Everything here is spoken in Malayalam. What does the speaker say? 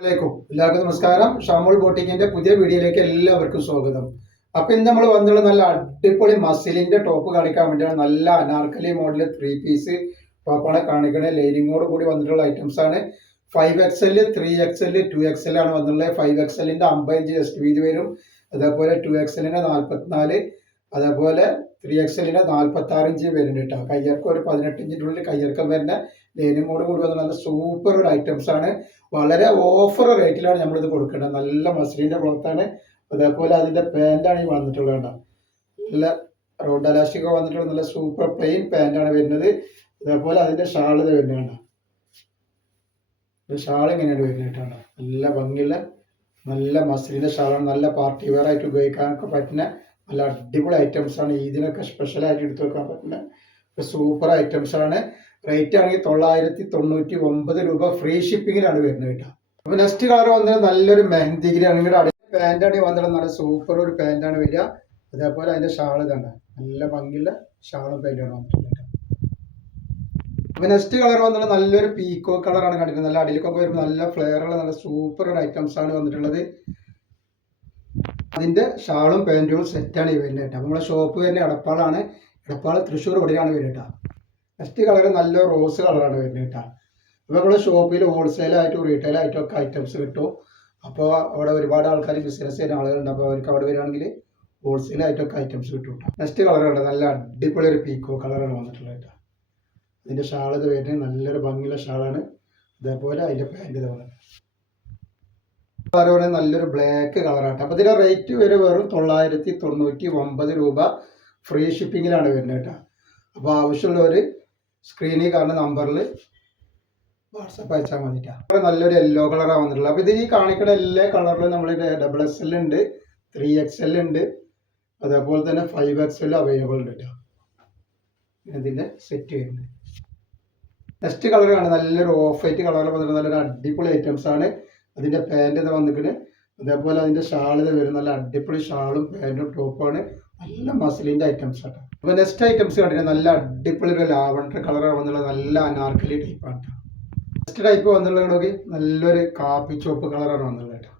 എല്ലാവർക്കും നമസ്കാരം. ഷാമോൾ ബോട്ടിക്കിന്റെ പുതിയ വീഡിയോയിലേക്ക് എല്ലാവർക്കും സ്വാഗതം. അപ്പൊ ഇന്ന് നമ്മൾ വന്നുള്ള നല്ല അടിപൊളി മസിലിന്റെ ടോപ്പ് കാണിക്കാൻ വേണ്ടിയാണ്. നല്ല അനാർക്കലി മോഡൽ 3 പീസ് ടോപ്പാണ് കാണിക്കുന്നത്. ലൈനിങ്ങോട് കൂടി വന്നിട്ടുള്ള ഐറ്റംസ് ആണ്. 5XL, 3XL, 2XL ആണ് വന്നിട്ടുള്ളത്. 5XLന്റെ 50 ഇഞ്ച് ചെസ്റ്റ് വീതി വരും. അതേപോലെ 2XLന്റെ 44, അതേപോലെ 3XLന്റെ 46 ഇഞ്ച് വരുന്നുണ്ട് കേട്ടോ. കയ്യർക്ക് ഒരു 18 ഇഞ്ചിൻ്റെ ഉള്ളിൽ കയ്യർക്കം വരുന്ന ലൈനിങ്ങോട് കൂടി വന്ന നല്ല സൂപ്പർ ഒരു ഐറ്റംസ് ആണ്. വളരെ ഓഫർ റേറ്റിലാണ് നമ്മളിത് കൊടുക്കേണ്ടത്. നല്ല മസ്ലിൻ്റെ ക്ലോത്താണ്. അതേപോലെ അതിൻ്റെ പാൻറ്റാണ് ഈ വന്നിട്ടുള്ളത് കേട്ടോ. നല്ല റൗണ്ട് അലാസ്റ്റിക് വന്നിട്ടുള്ള നല്ല സൂപ്പർ പ്ലെയിൻ പാൻറ്റാണ് വരുന്നത്. അതേപോലെ അതിൻ്റെ ഷാൾ ഇത് വരുന്നതാണ്. ഷാൾ ഇങ്ങനെയാണ് വരുന്നത് കേട്ടോ. നല്ല ഭംഗിയുള്ള നല്ല മസ്ലിൻ്റെ ഷാളാണ്. നല്ല പാർട്ടി വെയർ ആയിട്ട് ഉപയോഗിക്കാനൊക്കെ പറ്റുന്ന നല്ല അടിപൊളി ഐറ്റംസ് ആണ്. ഇതിനൊക്കെ സ്പെഷ്യലായിട്ട് എടുത്തു വെക്കാൻ പറ്റുന്ന സൂപ്പർ ഐറ്റംസ് ആണ്. റേറ്റ് ആണെങ്കിൽ 999 രൂപ. ഫ്രീ ഷിപ്പിങ്ങിലാണ് വരുന്നത് കേട്ടോ. അപ്പൊ നെക്സ്റ്റ് കളർ വന്നത് നല്ലൊരു മെഹന്തി ഗ്രീൻ ആണ്. പാൻറ്റാണ് വന്നിട്ട് നല്ല സൂപ്പർ ഒരു പാൻറ്റാണ് വരിക. അതേപോലെ അതിന്റെ ഷാള് തന്നെ നല്ല ഭംഗിയുള്ള ഷാളും പാൻറ്റാണ് വന്നിട്ടുള്ളത്. അപ്പൊ നെക്സ്റ്റ് കളർ വന്നിട്ട് നല്ലൊരു പീക്കോ കളറാണ് കണ്ടിട്ടുള്ളത്. നല്ല അടിയിലേക്കൊക്കെ വരുമ്പോൾ നല്ല ഫ്ലെയർ ഉള്ള നല്ല സൂപ്പർ ഒരു ഐറ്റംസ് ആണ് വന്നിട്ടുള്ളത്. അതിന്റെ ഷാളും പാൻറ്റും സെറ്റാണ് ഈ വരുന്നത് കേട്ടോ. നമ്മളെ ഷോപ്പ് വരുന്ന എടപ്പാളാണ്. എടപ്പാൾ തൃശ്ശൂർ ഇവിടെയാണ് വരുന്നത് കേട്ടോ. നെക്സ്റ്റ് കളർ നല്ല റോസ് കളറാണ് വരുന്നത് കേട്ടോ. അപ്പോൾ നമ്മുടെ ഷോപ്പിൽ ഹോൾസെയിലായിട്ടും റീറ്റെയിലായിട്ടും ഒക്കെ ഐറ്റംസ് കിട്ടും. അപ്പോൾ അവിടെ ഒരുപാട് ആൾക്കാർ ബിസിനസ് ചെയ്യുന്ന ആളുകളുണ്ട്. അപ്പോൾ അവർക്ക് അവിടെ വരികയാണെങ്കിൽ ഹോൾസെയിലായിട്ടൊക്കെ ഐറ്റംസ് കിട്ടും കേട്ടോ. നെക്സ്റ്റ് കളറുണ്ട് നല്ല അടിപൊളി ഒരു പീക്കോ കളറാണ് വന്നിട്ടുള്ളത് കേട്ടോ. ഇതിൻ്റെ ഷാൾ ഇത് വരുന്നത് നല്ലൊരു ഭംഗിയുള്ള ഷാളാണ്. അതേപോലെ അതിൻ്റെ പാൻറ്റ് ഇത് വന്നത് കളർ നല്ലൊരു ബ്ലാക്ക് കളറാണ്. അപ്പോൾ ഇതിൻ്റെ റേറ്റ് വരെ വെറും 999 രൂപ. ഫ്രീ ഷിപ്പിങ്ങിലാണ് വരുന്നത് കേട്ടോ. അപ്പോൾ ആവശ്യമുള്ളവർ സ്ക്രീനിൽ കാണുന്ന നമ്പറിൽ വാട്സപ്പ് അയച്ചാൽ മതിട്ടാ. നല്ലൊരു യെല്ലോ കളറാണ് വന്നിട്ടുള്ളത്. അപ്പോൾ ഇത് ഈ കാണിക്കുന്ന എല്ലാ കളറിലും നമ്മൾ XXL ഉണ്ട്, 3XL ഉണ്ട്, അതേപോലെ തന്നെ 5XL അവൈലബിൾ ഉണ്ട് കേട്ടോ. ഇതിൻ്റെ സെറ്റ് വരുന്നത് നെക്സ്റ്റ് കളർ കാണുന്നത് നല്ലൊരു ഓഫ് വൈറ്റ് കളറിൽ വന്നിട്ട് നല്ലൊരു അടിപൊളി ഐറ്റംസ് ആണ്. അതിൻ്റെ പാൻറ്റ് ഇത് വന്നിട്ട് അതേപോലെ അതിൻ്റെ ഷാൾ ഇത് വരും. നല്ല അടിപൊളി ഷാളും പാൻറ്റും ടോപ്പാണ്. നല്ല മസിലിൻ്റെ ഐറ്റംസ് ആണ്. അപ്പോൾ നെക്സ്റ്റ് ഐറ്റംസ് കണ്ടിട്ട് നല്ല അടിപൊളി ഒരു ലാവണ്ടർ കളറാണ് വന്നുള്ളത്. നല്ല അനാർക്കലി ടൈപ്പാണ്. നെക്സ്റ്റ് ടൈപ്പ് വന്നുള്ളത് നല്ലൊരു കാപ്പി ചോപ്പ് കളറാണ് വന്നുള്ളത് കേട്ടോ.